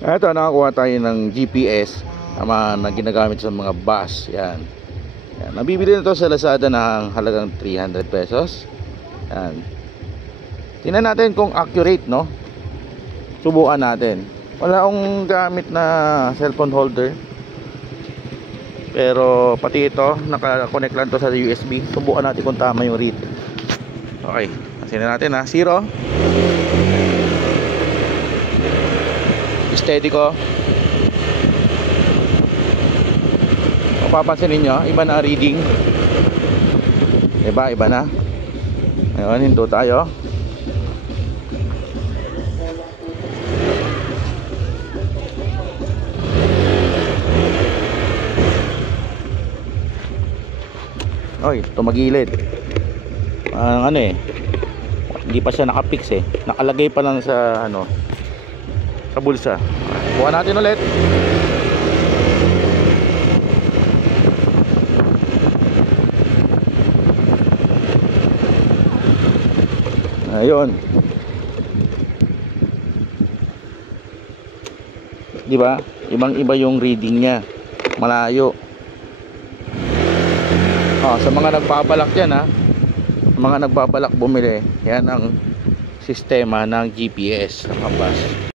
Ito, nakakuha tayo ng GPS na ginagamit sa mga bus. Yan. Yan. Nabibili na to sa Lazada ng halagang 300 pesos. Yan. Tingnan natin kung accurate, no? Subukan natin. Wala akong gamit na cellphone holder. Pero pati ito, naka-connect lang to sa USB. Subukan natin kung tama yung read. Okay. Kasi natin ha. 0. Steady ko. Mapapansin ninyo, iba na reading. Iba na. Ngayon, hinto tayo. Oy, tumagilid. Ano hindi pa siya nakapix eh. Nakalagay pa lang sa sa bulsa. Buka natin ulit. Ayun. Di ba? Ibang-iba yung reading niya. Malayo. Sa mga nagbabalak diyan ha. Mga nagbabalak bumili, yan ang sistema ng GPS ng bus.